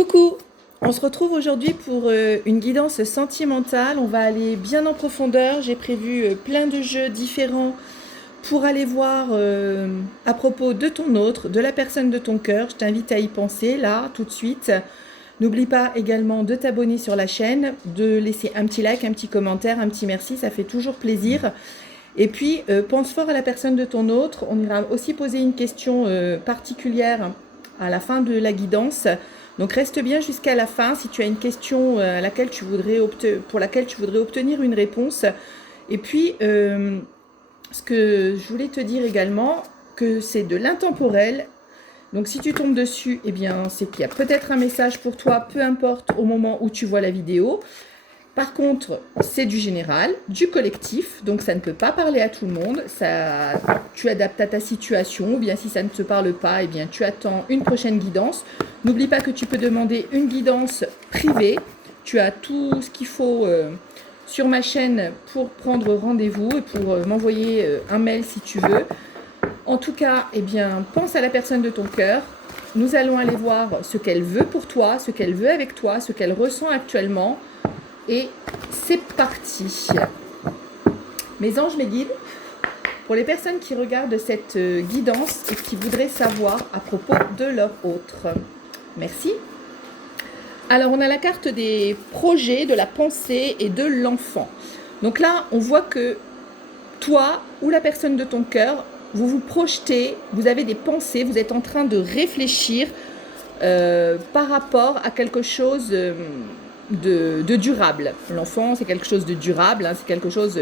Coucou, on se retrouve aujourd'hui pour une guidance sentimentale. On va aller bien en profondeur. J'ai prévu plein de jeux différents pour aller voir à propos de ton autre, de la personne de ton cœur. Je t'invite à y penser là, tout de suite. N'oublie pas également de t'abonner sur la chaîne, de laisser un petit like, un petit commentaire, un petit merci, ça fait toujours plaisir. Et puis, pense fort à la personne de ton autre. On ira aussi poser une question particulière à la fin de la guidance. Donc, reste bien jusqu'à la fin si tu as une question pour laquelle tu voudrais obtenir une réponse. Et puis, ce que je voulais te dire également, que c'est de l'intemporel. Donc, si tu tombes dessus, eh bien, c'est qu'il y a peut-être un message pour toi, peu importe au moment où tu vois la vidéo. Par contre, c'est du général, du collectif, donc ça ne peut pas parler à tout le monde. Tu adaptes à ta situation, ou bien si ça ne te parle pas, eh bien, tu attends une prochaine guidance. N'oublie pas que tu peux demander une guidance privée. Tu as tout ce qu'il faut sur ma chaîne pour prendre rendez-vous et pour m'envoyer un mail si tu veux. En tout cas, eh bien, pense à la personne de ton cœur. Nous allons aller voir ce qu'elle veut pour toi, ce qu'elle veut avec toi, ce qu'elle ressent actuellement. Et c'est parti. Mes anges, mes guides, pour les personnes qui regardent cette guidance et qui voudraient savoir à propos de leur autre. Merci. Alors, on a la carte des projets, de la pensée et de l'enfant. Donc là, on voit que toi ou la personne de ton cœur, vous vous projetez, vous avez des pensées, vous êtes en train de réfléchir par rapport à quelque chose de durable. L'enfant, c'est quelque chose de durable, hein, c'est quelque chose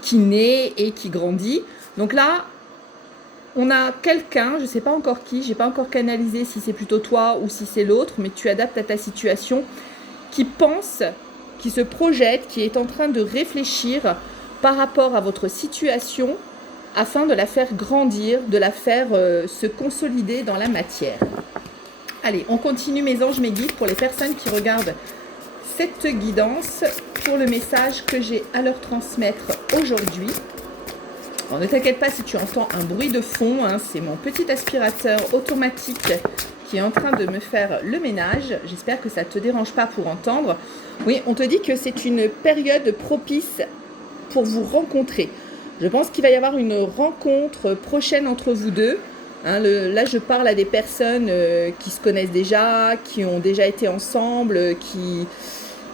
qui naît et qui grandit. Donc là, on a quelqu'un, je ne sais pas encore qui, je n'ai pas encore canalisé si c'est plutôt toi ou si c'est l'autre, mais tu adaptes à ta situation, qui pense, qui se projette, qui est en train de réfléchir par rapport à votre situation afin de la faire grandir, de la faire se consolider dans la matière. Allez, on continue mes anges, mes guides, pour les personnes qui regardent cette guidance, pour le message que j'ai à leur transmettre aujourd'hui. Alors, ne t'inquiète pas si tu entends un bruit de fond, hein, c'est mon petit aspirateur automatique qui est en train de me faire le ménage. J'espère que ça ne te dérange pas pour entendre. Oui, on te dit que c'est une période propice pour vous rencontrer. Je pense qu'il va y avoir une rencontre prochaine entre vous deux. Hein, là, je parle à des personnes qui se connaissent déjà, qui ont déjà été ensemble,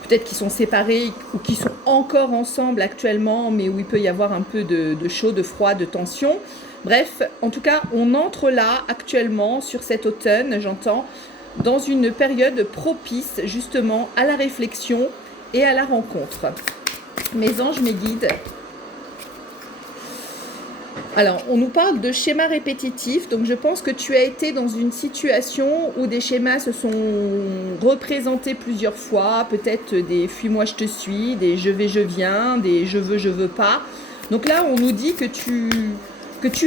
peut-être qui sont séparés ou qui sont encore ensemble actuellement, mais où il peut y avoir un peu de chaud, de froid, de tension. Bref, en tout cas, on entre là actuellement, sur cet automne, j'entends, dans une période propice justement à la réflexion et à la rencontre. Mes anges, mes guides. Alors, on nous parle de schémas répétitifs, donc je pense que tu as été dans une situation où des schémas se sont représentés plusieurs fois, peut-être des « fuis-moi, je te suis », des « je vais, je viens », des « je veux pas ». Donc là, on nous dit que tu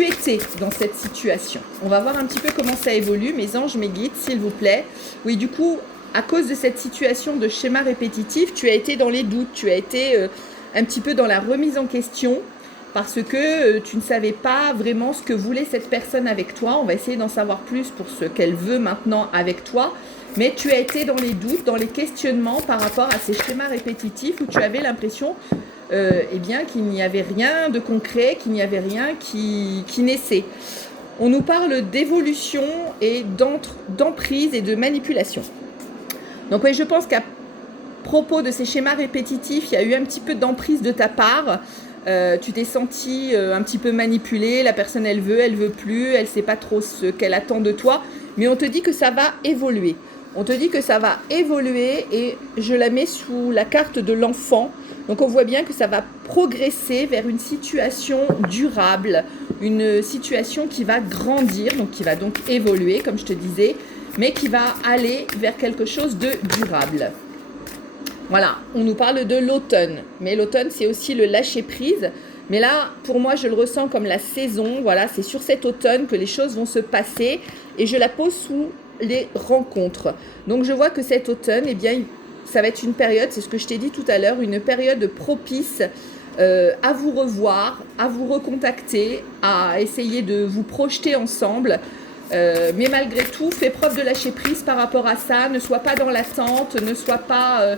étais dans cette situation. On va voir un petit peu comment ça évolue, mes anges, mes guides, s'il vous plaît. Oui, du coup, à cause de cette situation de schéma répétitif, tu as été dans les doutes, tu as été un petit peu dans la remise en question, parce que tu ne savais pas vraiment ce que voulait cette personne avec toi. On va essayer d'en savoir plus pour ce qu'elle veut maintenant avec toi. Mais tu as été dans les doutes, dans les questionnements par rapport à ces schémas répétitifs où tu avais l'impression eh bien, qu'il n'y avait rien de concret, qu'il n'y avait rien qui naissait. On nous parle d'évolution et d'emprise et de manipulation. Donc oui, je pense qu'à propos de ces schémas répétitifs, il y a eu un petit peu d'emprise de ta part. Tu t'es senti un petit peu manipulé, la personne elle veut plus, elle ne sait pas trop ce qu'elle attend de toi, mais on te dit que ça va évoluer. On te dit que ça va évoluer et je la mets sous la carte de l'enfant. Donc on voit bien que ça va progresser vers une situation durable, une situation qui va grandir, donc qui va donc évoluer comme je te disais, mais qui va aller vers quelque chose de durable. Voilà, on nous parle de l'automne, mais l'automne c'est aussi le lâcher-prise. Mais là, pour moi, je le ressens comme la saison. Voilà, c'est sur cet automne que les choses vont se passer et je la pose sous les rencontres. Donc je vois que cet automne, eh bien, ça va être une période, c'est ce que je t'ai dit tout à l'heure, une période propice à vous revoir, à vous recontacter, à essayer de vous projeter ensemble. Mais malgré tout, fais preuve de lâcher prise par rapport à ça. Ne sois pas dans l'attente, ne sois pas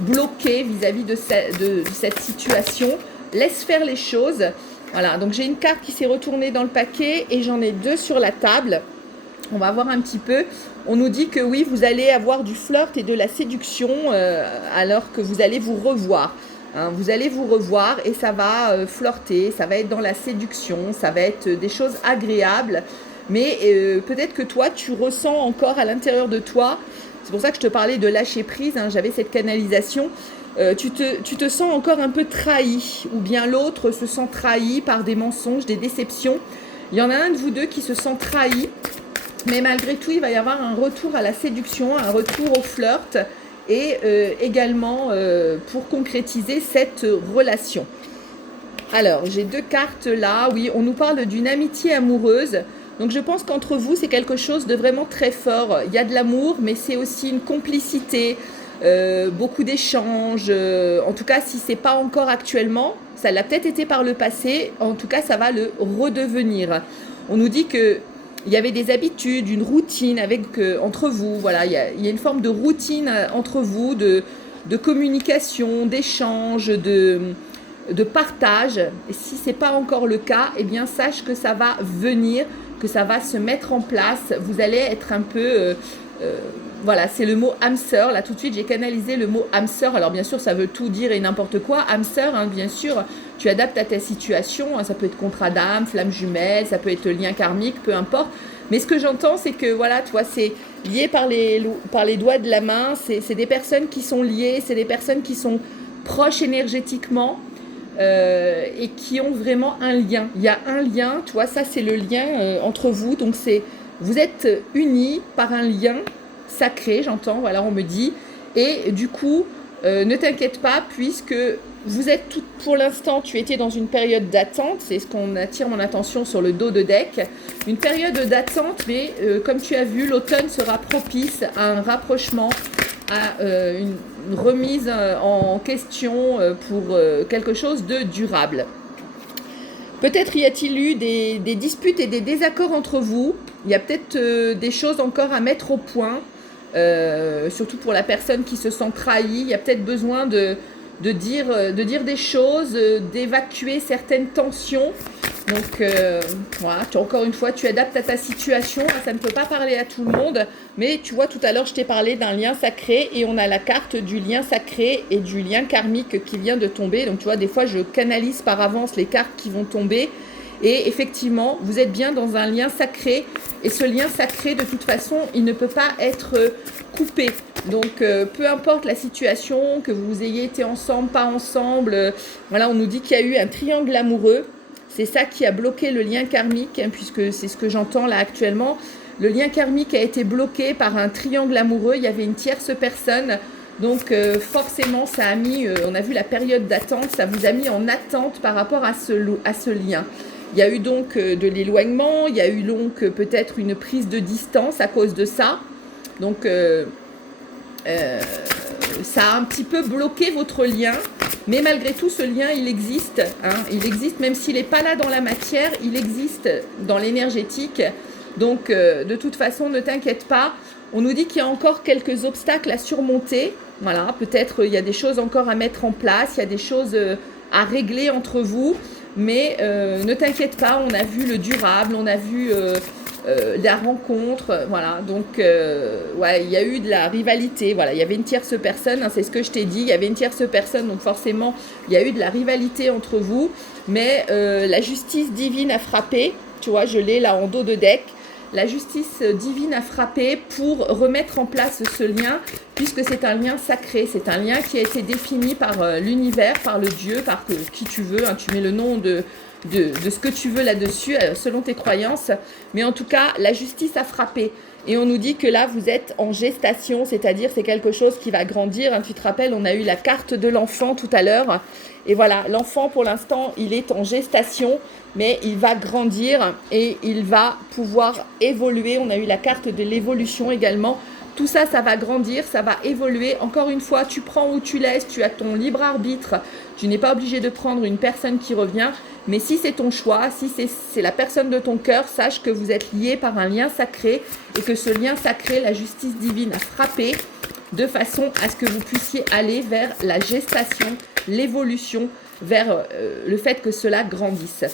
bloqué vis-à-vis de cette situation. Laisse faire les choses. Voilà, donc j'ai une carte qui s'est retournée dans le paquet et j'en ai 2 sur la table. On va voir un petit peu. On nous dit que oui, vous allez avoir du flirt et de la séduction alors que vous allez vous revoir. Hein, vous allez vous revoir et ça va flirter, ça va être dans la séduction, ça va être des choses agréables. Mais peut-être que toi, tu ressens encore à l'intérieur de toi, c'est pour ça que je te parlais de lâcher prise, hein, j'avais cette canalisation, tu te sens encore un peu trahi, ou bien l'autre se sent trahi par des mensonges, des déceptions. Il y en a un de vous deux qui se sent trahi, mais malgré tout, il va y avoir un retour à la séduction, un retour au flirt, et également pour concrétiser cette relation. Alors, j'ai 2 cartes là, oui, on nous parle d'une amitié amoureuse. Donc je pense qu'entre vous, c'est quelque chose de vraiment très fort. Il y a de l'amour, mais c'est aussi une complicité, beaucoup d'échanges. En tout cas, si ce n'est pas encore actuellement, ça l'a peut-être été par le passé. En tout cas, ça va le redevenir. On nous dit qu'il y avait des habitudes, une routine entre vous. Voilà, il y a une forme de routine entre vous, de communication, d'échange, de partage. Et si ce n'est pas encore le cas, eh bien sache que ça va venir, que ça va se mettre en place. Vous allez être un peu... voilà, c'est le mot âme sœur. Là, tout de suite, j'ai canalisé le mot âme sœur. Alors, bien sûr, ça veut tout dire et n'importe quoi. Âme sœur, hein, bien sûr, tu adaptes à ta situation. Hein, ça peut être contrat d'âme, flamme jumelle, ça peut être lien karmique, peu importe. Mais ce que j'entends, c'est que, voilà, toi, c'est lié par les doigts de la main. C'est des personnes qui sont liées, c'est des personnes qui sont proches énergétiquement. Et qui ont vraiment un lien. Il y a un lien, tu vois, ça c'est le lien entre vous. Donc vous êtes unis par un lien sacré, j'entends, voilà, on me dit. Et du coup, ne t'inquiète pas, puisque vous êtes pour l'instant, tu étais dans une période d'attente. C'est ce qu'on attire mon attention sur le dos de deck. Une période d'attente, mais comme tu as vu, l'automne sera propice à un rapprochement, à une remise en question pour quelque chose de durable. Peut-être y a-t-il eu des disputes et des désaccords entre vous. Il y a peut-être des choses encore à mettre au point, surtout pour la personne qui se sent trahie. Il y a peut-être besoin de dire des choses, d'évacuer certaines tensions. Donc voilà, encore une fois, tu adaptes à ta situation. Ça ne peut pas parler à tout le monde, mais tu vois, tout à l'heure, je t'ai parlé d'un lien sacré et on a la carte du lien sacré et du lien karmique qui vient de tomber. Donc tu vois, des fois, je canalise par avance les cartes qui vont tomber. Et effectivement, vous êtes bien dans un lien sacré. Et ce lien sacré, de toute façon, il ne peut pas être coupé. Donc, peu importe la situation, que vous ayez été ensemble, pas ensemble. Voilà, on nous dit qu'il y a eu un triangle amoureux. C'est ça qui a bloqué le lien karmique, hein, puisque c'est ce que j'entends là actuellement. Le lien karmique a été bloqué par un triangle amoureux. Il y avait une tierce personne. Donc forcément, ça a mis, on a vu la période d'attente, ça vous a mis en attente par rapport à ce lien. Il y a eu donc de l'éloignement, il y a eu donc peut-être une prise de distance à cause de ça. Donc ça a un petit peu bloqué votre lien. Mais malgré tout, ce lien, il existe. Hein, il existe, même s'il n'est pas là dans la matière, il existe dans l'énergétique. Donc, de toute façon, ne t'inquiète pas. On nous dit qu'il y a encore quelques obstacles à surmonter. Voilà, peut-être il y a des choses encore à mettre en place, il y a des choses à régler entre vous. Mais ne t'inquiète pas, on a vu le durable, on a vu la rencontre, voilà. Donc, ouais, il y a eu de la rivalité, voilà. Il y avait une tierce personne, hein, c'est ce que je t'ai dit, il y avait une tierce personne, donc forcément, il y a eu de la rivalité entre vous. Mais la justice divine a frappé, tu vois, je l'ai là en dos de deck. La justice divine a frappé pour remettre en place ce lien, puisque c'est un lien sacré, c'est un lien qui a été défini par l'univers, par le Dieu, par qui tu veux, hein, tu mets le nom de ce que tu veux là-dessus, selon tes croyances. Mais en tout cas, la justice a frappé. Et on nous dit que là, vous êtes en gestation, c'est-à-dire c'est quelque chose qui va grandir. Hein, tu te rappelles, on a eu la carte de l'enfant tout à l'heure. Et voilà, l'enfant, pour l'instant, il est en gestation, mais il va grandir et il va pouvoir évoluer. On a eu la carte de l'évolution également. Tout ça, ça va grandir, ça va évoluer. Encore une fois, tu prends ou tu laisses, tu as ton libre arbitre. Tu n'es pas obligé de prendre une personne qui revient. Mais si c'est ton choix, si c'est la personne de ton cœur, sache que vous êtes liés par un lien sacré et que ce lien sacré, la justice divine a frappé de façon à ce que vous puissiez aller vers la gestation, l'évolution, vers le fait que cela grandisse.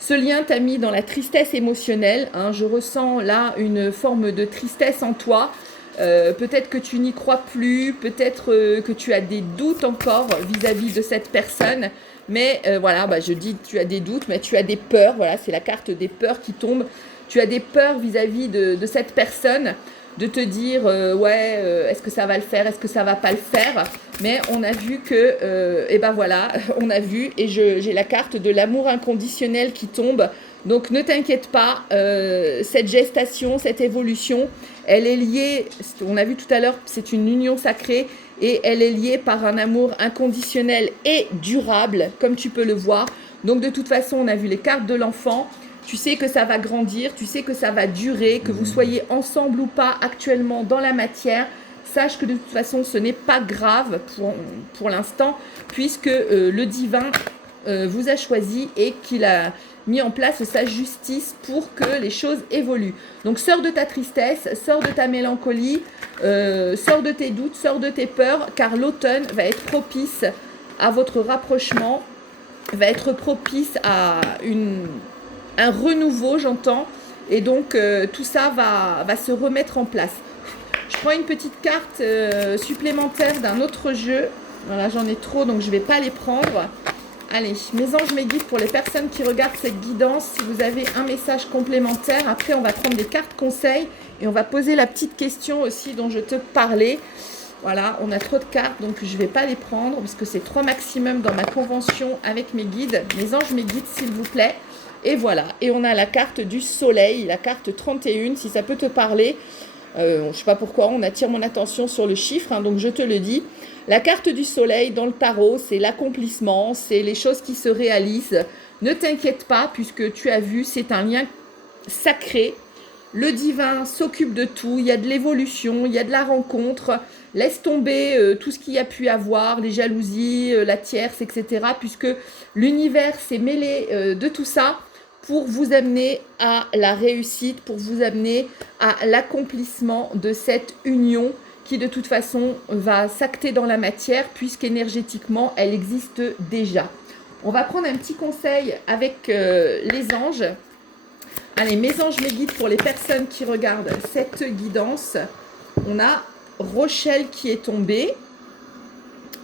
Ce lien t'a mis dans la tristesse émotionnelle. Hein, je ressens là une forme de tristesse en toi. Peut-être que tu n'y crois plus, peut-être que tu as des doutes encore vis-à-vis de cette personne. Mais voilà, je dis que tu as des doutes, mais tu as des peurs. Voilà, c'est la carte des peurs qui tombe. Tu as des peurs vis-à-vis de cette personne, de te dire est-ce que ça va le faire, est-ce que ça va pas le faire. Mais on a vu que, et ben voilà, on a vu, et j'ai la carte de l'amour inconditionnel qui tombe. Donc ne t'inquiète pas, cette gestation, cette évolution, elle est liée, on a vu tout à l'heure, c'est une union sacrée, et elle est liée par un amour inconditionnel et durable, comme tu peux le voir. Donc de toute façon, on a vu les cartes de l'enfant. Tu sais que ça va grandir, tu sais que ça va durer, que vous soyez ensemble ou pas actuellement dans la matière. Sache que de toute façon, ce n'est pas grave pour l'instant, puisque le divin vous a choisi et qu'il a mis en place sa justice pour que les choses évoluent. Donc, sors de ta tristesse, sors de ta mélancolie, sors de tes doutes, sors de tes peurs, car l'automne va être propice à votre rapprochement, va être propice à un renouveau, j'entends, et donc tout ça va se remettre en place. Je prends une petite carte supplémentaire d'un autre jeu. Voilà, j'en ai trop, donc je ne vais pas les prendre. Allez, mes anges, mes guides, pour les personnes qui regardent cette guidance, si vous avez un message complémentaire, après on va prendre des cartes conseils et on va poser la petite question aussi dont je te parlais. Voilà, on a trop de cartes, donc je ne vais pas les prendre parce que c'est 3 maximum dans ma convention avec mes guides. Mes anges, mes guides, s'il vous plaît. Et voilà, et on a la carte du soleil, la carte 31, si ça peut te parler. Je ne sais pas pourquoi, on attire mon attention sur le chiffre, hein, donc je te le dis. La carte du soleil dans le tarot, c'est l'accomplissement, c'est les choses qui se réalisent. Ne t'inquiète pas, puisque tu as vu, c'est un lien sacré. Le divin s'occupe de tout, il y a de l'évolution, il y a de la rencontre. Laisse tomber tout ce qu'il y a pu avoir, les jalousies, la tierce, etc. Puisque l'univers s'est mêlé de tout ça pour vous amener à la réussite, pour vous amener à l'accomplissement de cette union qui de toute façon va s'acter dans la matière puisqu'énergétiquement elle existe déjà. On va prendre un petit conseil avec les anges. Allez, mes anges, mes guides, pour les personnes qui regardent cette guidance, on a Rochelle qui est tombée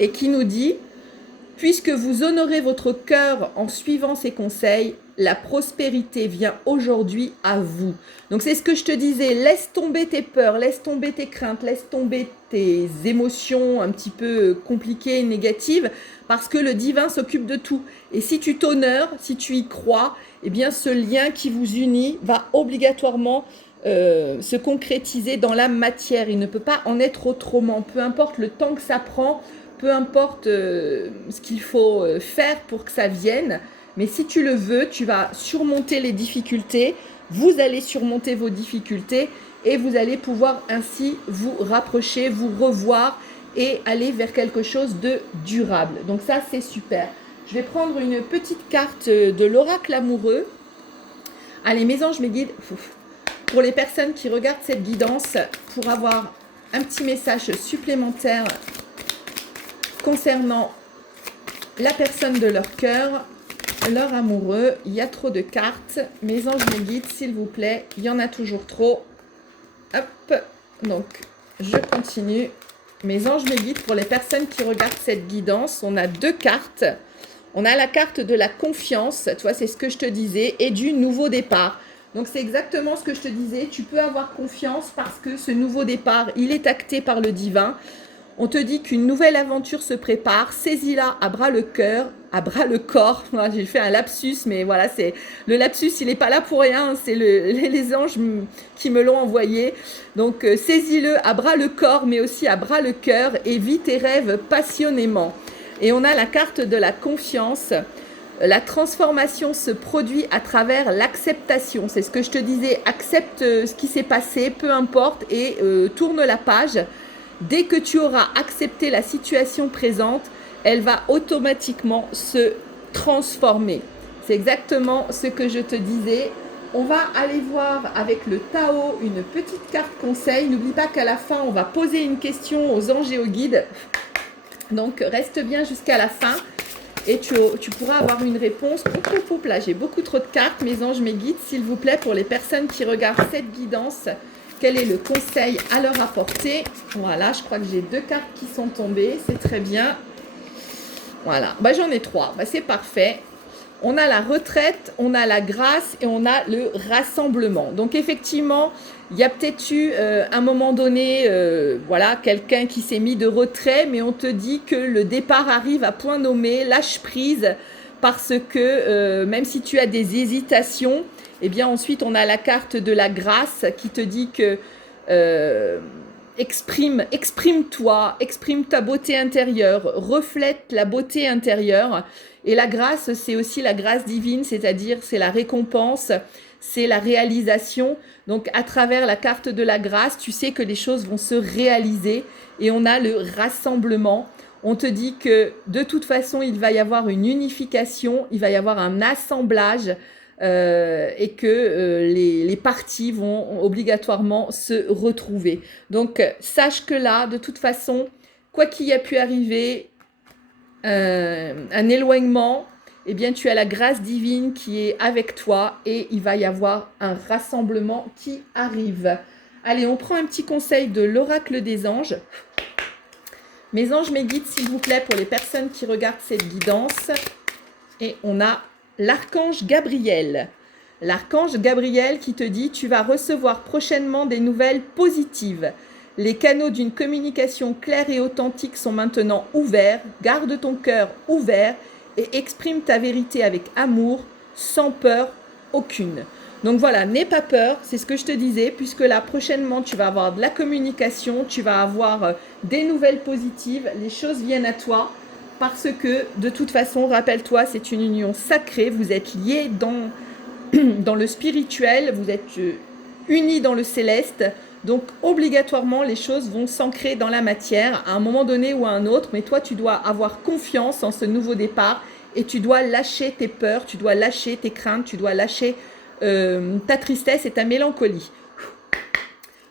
et qui nous dit « Puisque vous honorez votre cœur en suivant ces conseils, la prospérité vient aujourd'hui à vous. » Donc c'est ce que je te disais, laisse tomber tes peurs, laisse tomber tes craintes, laisse tomber tes émotions un petit peu compliquées, négatives, parce que le divin s'occupe de tout. Et si tu t'honores, si tu y crois, eh bien ce lien qui vous unit va obligatoirement se concrétiser dans la matière. Il ne peut pas en être autrement, peu importe le temps que ça prend, peu importe ce qu'il faut faire pour que ça vienne. Mais si tu le veux, tu vas surmonter les difficultés, vous allez surmonter vos difficultés et vous allez pouvoir ainsi vous rapprocher, vous revoir et aller vers quelque chose de durable. Donc ça, c'est super. Je vais prendre une petite carte de l'oracle amoureux. Allez, mes anges, mes guides, pour les personnes qui regardent cette guidance, pour avoir un petit message supplémentaire concernant la personne de leur cœur, leur amoureux. Il y a trop de cartes. Mes anges, mes guides, s'il vous plaît, il y en a toujours trop. Hop, donc je continue. Mes anges, mes guides, pour les personnes qui regardent cette guidance, on a 2 cartes. On a la carte de la confiance, tu vois, c'est ce que je te disais, et du nouveau départ. Donc c'est exactement ce que je te disais, tu peux avoir confiance parce que ce nouveau départ, il est acté par le divin. On te dit qu'une nouvelle aventure se prépare, saisis-la à bras le cœur, à bras le corps. J'ai fait un lapsus, mais voilà, c'est le lapsus, il n'est pas là pour rien, c'est les anges qui me l'ont envoyé. Donc saisis-le à bras le corps, mais aussi à bras le cœur et vis tes rêves passionnément. Et on a la carte de la confiance. La transformation se produit à travers l'acceptation. C'est ce que je te disais, accepte ce qui s'est passé, peu importe, et tourne la page. Dès que tu auras accepté la situation présente, elle va automatiquement se transformer. C'est exactement ce que je te disais. On va aller voir avec le Tao une petite carte conseil. N'oublie pas qu'à la fin, on va poser une question aux anges et aux guides. Donc, reste bien jusqu'à la fin et tu pourras avoir une réponse. Là, j'ai beaucoup trop de cartes. Mes anges, mes guides, s'il vous plaît, pour les personnes qui regardent cette guidance, quel est le conseil à leur apporter? Voilà, je crois que j'ai 2 cartes qui sont tombées. C'est très bien. Voilà, j'en ai 3. C'est parfait. On a la retraite, on a la grâce et on a le rassemblement. Donc effectivement, il y a peut-être eu un moment donné, voilà, quelqu'un qui s'est mis de retrait, mais on te dit que le départ arrive à point nommé, lâche prise, parce que même si tu as des hésitations, eh bien ensuite on a la carte de la grâce qui te dit que exprime-toi, exprime ta beauté intérieure, reflète la beauté intérieure. Et la grâce, c'est aussi la grâce divine, c'est-à-dire c'est la récompense, c'est la réalisation. Donc à travers la carte de la grâce, tu sais que les choses vont se réaliser. Et on a le rassemblement. On te dit que de toute façon, il va y avoir une unification, il va y avoir un assemblage et que les parties vont obligatoirement se retrouver. Donc sache que là, de toute façon, quoi qu'il y a pu arriver, un éloignement, eh bien tu as la grâce divine qui est avec toi et il va y avoir un rassemblement qui arrive. Allez, on prend un petit conseil de l'oracle des anges. Mes anges, mes guides, s'il vous plaît, pour les personnes qui regardent cette guidance. Et on a l'archange Gabriel. L'archange Gabriel qui te dit « Tu vas recevoir prochainement des nouvelles positives. Les canaux d'une communication claire et authentique sont maintenant ouverts. Garde ton cœur ouvert et exprime ta vérité avec amour, sans peur aucune. » Donc voilà, n'aie pas peur, c'est ce que je te disais, puisque là, prochainement, tu vas avoir de la communication, tu vas avoir des nouvelles positives, les choses viennent à toi, parce que, de toute façon, rappelle-toi, c'est une union sacrée, vous êtes liés dans le spirituel, vous êtes unis dans le céleste, donc obligatoirement, les choses vont s'ancrer dans la matière à un moment donné ou à un autre, mais toi, tu dois avoir confiance en ce nouveau départ et tu dois lâcher tes peurs, tu dois lâcher tes craintes, tu dois lâcher ta tristesse et ta mélancolie.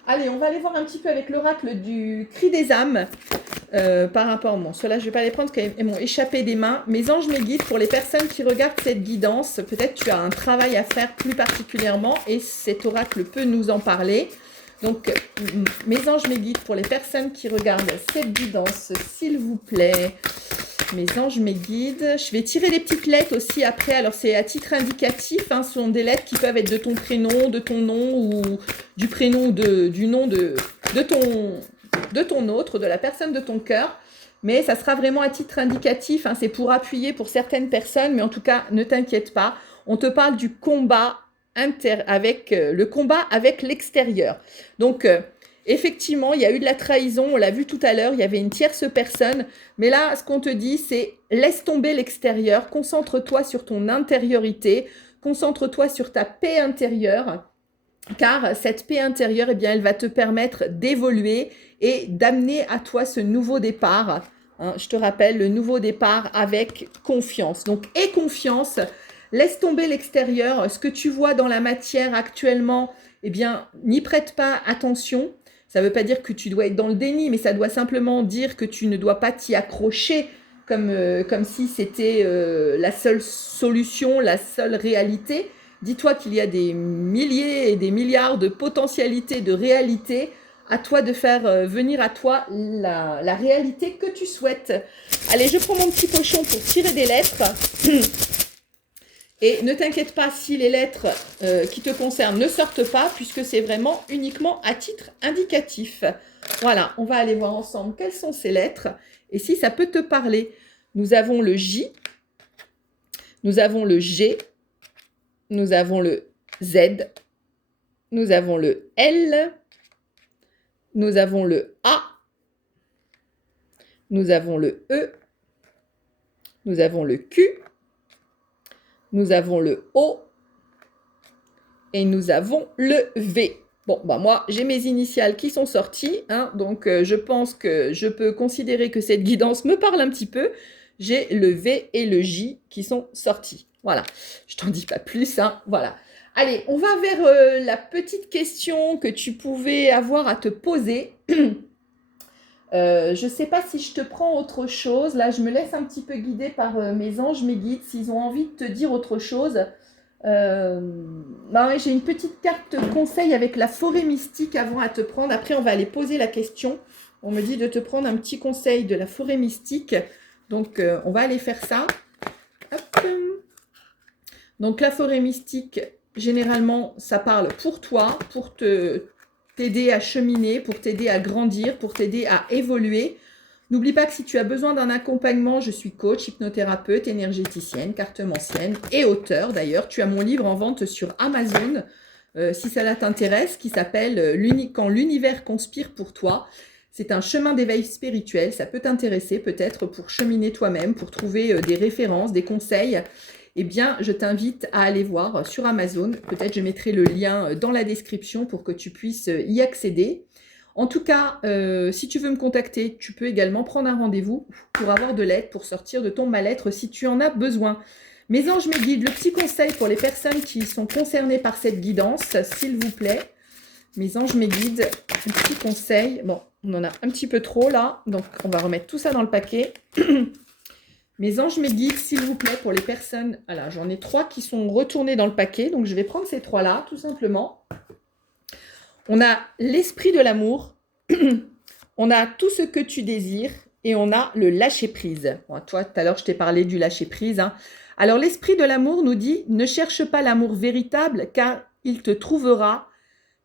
Allez, on va aller voir un petit peu avec l'oracle du cri des âmes par rapport... Bon, ceux-là, je ne vais pas les prendre parce qu'ils m'ont échappé des mains. Mes anges, mes guides, pour les personnes qui regardent cette guidance, peut-être tu as un travail à faire plus particulièrement et cet oracle peut nous en parler. Donc, mes anges, mes guides, pour les personnes qui regardent cette guidance, s'il vous plaît... Mes anges, mes guides. Je vais tirer les petites lettres aussi après. Alors, c'est à titre indicatif. Hein, ce sont des lettres qui peuvent être de ton prénom, de ton nom ou du prénom ou du nom de ton autre, de la personne de ton cœur. Mais ça sera vraiment à titre indicatif. Hein, c'est pour appuyer pour certaines personnes. Mais en tout cas, ne t'inquiète pas. On te parle du combat avec le combat avec l'extérieur. Donc... effectivement, il y a eu de la trahison, on l'a vu tout à l'heure, il y avait une tierce personne. Mais là, ce qu'on te dit, c'est laisse tomber l'extérieur, concentre-toi sur ton intériorité, concentre-toi sur ta paix intérieure. Car cette paix intérieure, eh bien, elle va te permettre d'évoluer et d'amener à toi ce nouveau départ. Hein, je te rappelle, le nouveau départ avec confiance. Donc, aie confiance, laisse tomber l'extérieur. Ce que tu vois dans la matière actuellement, eh bien, n'y prête pas attention. Ça ne veut pas dire que tu dois être dans le déni, mais ça doit simplement dire que tu ne dois pas t'y accrocher comme si c'était la seule solution, la seule réalité. Dis-toi qu'il y a des milliers et des milliards de potentialités, de réalités. À toi de faire venir à toi la réalité que tu souhaites. Allez, je prends mon petit pochon pour tirer des lettres. Et ne t'inquiète pas si les lettres qui te concernent ne sortent pas, puisque c'est vraiment uniquement à titre indicatif. Voilà, on va aller voir ensemble quelles sont ces lettres et si ça peut te parler. Nous avons le J, nous avons le G, nous avons le Z, nous avons le L, nous avons le A, nous avons le E, nous avons le Q, nous avons le O et nous avons le V. Bon, moi, j'ai mes initiales qui sont sorties, hein, donc je pense que je peux considérer que cette guidance me parle un petit peu. J'ai le V et le J qui sont sortis. Voilà, je t'en dis pas plus, hein. Voilà. Allez, on va vers la petite question que tu pouvais avoir à te poser. Je ne sais pas si je te prends autre chose. Là, je me laisse un petit peu guider par mes anges, mes guides, s'ils ont envie de te dire autre chose. Ouais, j'ai une petite carte conseil avec la forêt mystique avant à te prendre. Après, on va aller poser la question. On me dit de te prendre un petit conseil de la forêt mystique. Donc, on va aller faire ça. Hop. Donc, la forêt mystique, généralement, ça parle pour toi, pour t'aider à cheminer, pour t'aider à grandir, pour t'aider à évoluer. N'oublie pas que si tu as besoin d'un accompagnement, je suis coach, hypnothérapeute, énergéticienne, cartomancienne et auteur d'ailleurs. Tu as mon livre en vente sur Amazon, si cela t'intéresse, qui s'appelle « Quand l'univers conspire pour toi ». C'est un chemin d'éveil spirituel, ça peut t'intéresser peut-être pour cheminer toi-même, pour trouver des références, des conseils. Eh bien, je t'invite à aller voir sur Amazon. Peut-être je mettrai le lien dans la description pour que tu puisses y accéder. En tout cas, si tu veux me contacter, tu peux également prendre un rendez-vous pour avoir de l'aide, pour sortir de ton mal-être si tu en as besoin. Mes anges, mes guides, le petit conseil pour les personnes qui sont concernées par cette guidance, s'il vous plaît. Mes anges, mes guides, un petit conseil. Bon, on en a un petit peu trop là, donc on va remettre tout ça dans le paquet. Mes anges, mes guides, s'il vous plaît, pour les personnes... Voilà, j'en ai 3 qui sont retournés dans le paquet, donc je vais prendre ces 3-là, tout simplement. On a l'esprit de l'amour, on a tout ce que tu désires, et on a le lâcher-prise. Bon, toi, tout à l'heure, je t'ai parlé du lâcher-prise. Hein. Alors, l'esprit de l'amour nous dit, ne cherche pas l'amour véritable, car il te trouvera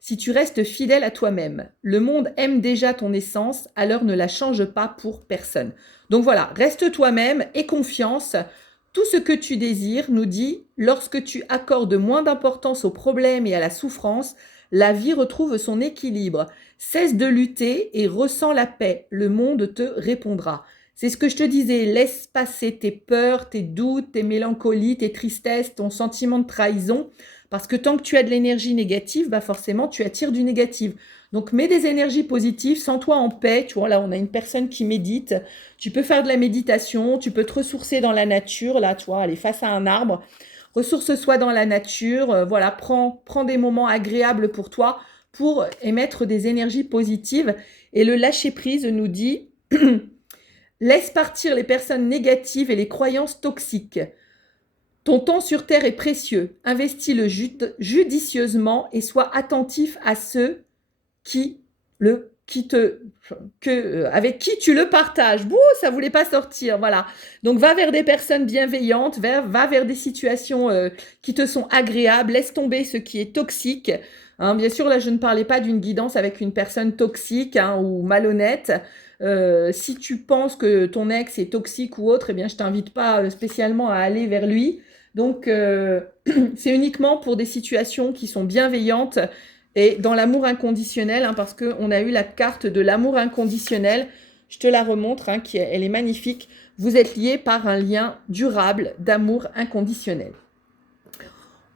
si tu restes fidèle à toi-même. Le monde aime déjà ton essence, alors ne la change pas pour personne. Donc voilà, reste toi-même et confiance. Tout ce que tu désires, nous dit, lorsque tu accordes moins d'importance aux problèmes et à la souffrance, la vie retrouve son équilibre. Cesse de lutter et ressens la paix. Le monde te répondra. C'est ce que je te disais, laisse passer tes peurs, tes doutes, tes mélancolies, tes tristesses, ton sentiment de trahison. Parce que tant que tu as de l'énergie négative, bah forcément, tu attires du négatif. Donc, mets des énergies positives, sens-toi en paix. Tu vois, là, on a une personne qui médite. Tu peux faire de la méditation, tu peux te ressourcer dans la nature. Là, tu vois, aller face à un arbre. Ressource-toi dans la nature. Voilà, prends des moments agréables pour toi pour émettre des énergies positives. Et le lâcher-prise nous dit, laisse partir les personnes négatives et les croyances toxiques. Ton temps sur Terre est précieux. Investis-le judicieusement et sois attentif à ceux avec qui tu le partages. Bouh, ça voulait pas sortir, voilà. Donc, va vers des personnes bienveillantes, va vers des situations qui te sont agréables. Laisse tomber ce qui est toxique. Hein, bien sûr, là, je ne parlais pas d'une guidance avec une personne toxique ou malhonnête. Si tu penses que ton ex est toxique ou autre, eh bien, je t'invite pas spécialement à aller vers lui. Donc, c'est uniquement pour des situations qui sont bienveillantes et dans l'amour inconditionnel, hein, parce qu'on a eu la carte de l'amour inconditionnel. Je te la remontre, hein, elle est magnifique. Vous êtes liés par un lien durable d'amour inconditionnel.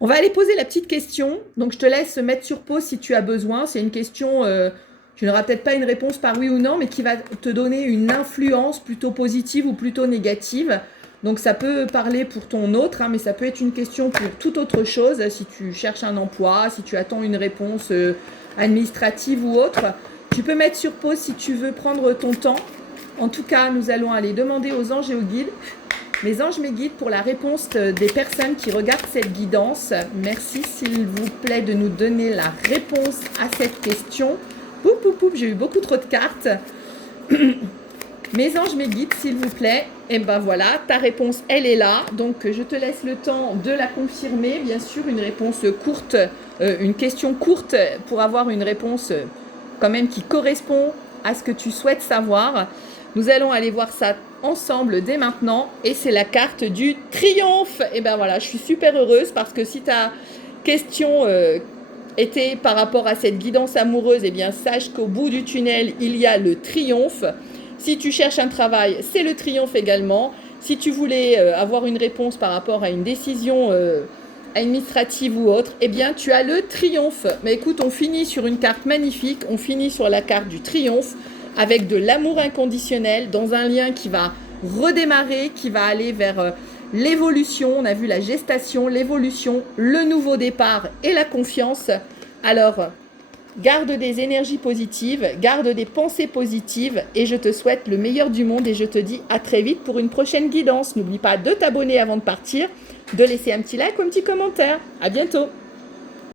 On va aller poser la petite question. Donc, je te laisse mettre sur pause si tu as besoin. C'est une question... tu n'auras peut-être pas une réponse par oui ou non, mais qui va te donner une influence plutôt positive ou plutôt négative. Donc, ça peut parler pour ton autre, hein, mais ça peut être une question pour toute autre chose. Si tu cherches un emploi, si tu attends une réponse administrative ou autre, tu peux mettre sur pause si tu veux prendre ton temps. En tout cas, nous allons aller demander aux anges et aux guides, mes anges, mes guides, pour la réponse des personnes qui regardent cette guidance. Merci, s'il vous plaît, de nous donner la réponse à cette question. Poup, poup, poup, j'ai eu beaucoup trop de cartes. Mes anges, mes guides, s'il vous plaît. Et ben voilà, ta réponse, elle est là. Donc, je te laisse le temps de la confirmer. Bien sûr, une réponse courte, une question courte pour avoir une réponse quand même qui correspond à ce que tu souhaites savoir. Nous allons aller voir ça ensemble dès maintenant. Et c'est la carte du triomphe. Et ben voilà, je suis super heureuse parce que si ta question était par rapport à cette guidance amoureuse, eh bien, sache qu'au bout du tunnel, il y a le triomphe. Si tu cherches un travail, c'est le triomphe également. Si tu voulais avoir une réponse par rapport à une décision administrative ou autre, eh bien, tu as le triomphe. Mais écoute, on finit sur une carte magnifique. On finit sur la carte du triomphe avec de l'amour inconditionnel dans un lien qui va redémarrer, qui va aller vers l'évolution, on a vu la gestation, l'évolution, le nouveau départ et la confiance. Alors, garde des énergies positives, garde des pensées positives et je te souhaite le meilleur du monde et je te dis à très vite pour une prochaine guidance. N'oublie pas de t'abonner avant de partir, de laisser un petit like ou un petit commentaire. À bientôt.